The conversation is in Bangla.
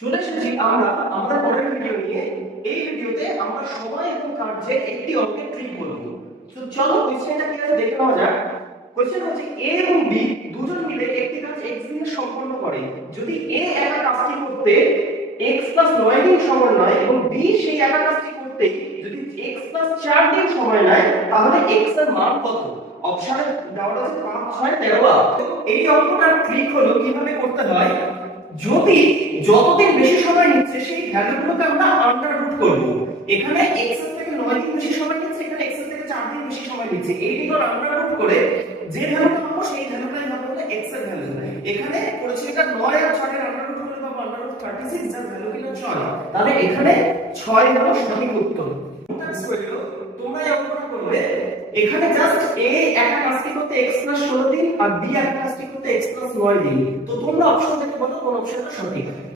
চলে এসেছি আমরা আমাদের পরের ভিডিও নিয়ে। এই ভিডিওতে আমরা সময় এবং কার্যের একটি অঙ্কের ট্রিক বলবো। তো চলো কোশ্চেনটা কি আছে দেখে নেওয়া যাক। কোশ্চেন হচ্ছে এ এবং বি দুজন মিলে একটি কাজ x দিনে সম্পন্ন করে। যদি এ একা কাজটি করতে x 9 দিন সময় নেয় এবং বি সেই একা কাজটি করতে যদি x 4 দিন সময় নেয়, তাহলে x এর মান কত? অপশনে দেওয়া আছে 5 6 13। এই অঙ্কটার ট্রিক হলো কিভাবে করতে হয়। যদি যতদিন বেশি সময় নিচ্ছে সেই ভ্যালুগুলোকে আমরা আন্ডার রুট করব। এখানে x এর থেকে 9 দিন বেশি সময় নিচ্ছে, এখানে x এর থেকে 4 দিন বেশি সময় নিচ্ছে। এই দুটোর আন্ডার রুট করে যে ভ্যালুটা পাবো সেই ভ্যালুটাই হবে হলো x এর ভ্যালু। এখানে করেছি এটা 9 আর 6 এর আন্ডার রুট করলে পাবো আন্ডার রুট 36, যার ভ্যালু কিনা 6। তাহলে এখানে 6 হলো সঠিক উত্তর। তোমরা এই অঙ্কটা করবে, এখানে জাস্ট a একটা কাজটি করতে x 16 দিন আর b একটা কাজটি করতে x 9 দিন। তো তোমরা অপশন থেকে বলো কোন অপশনটা সঠিক।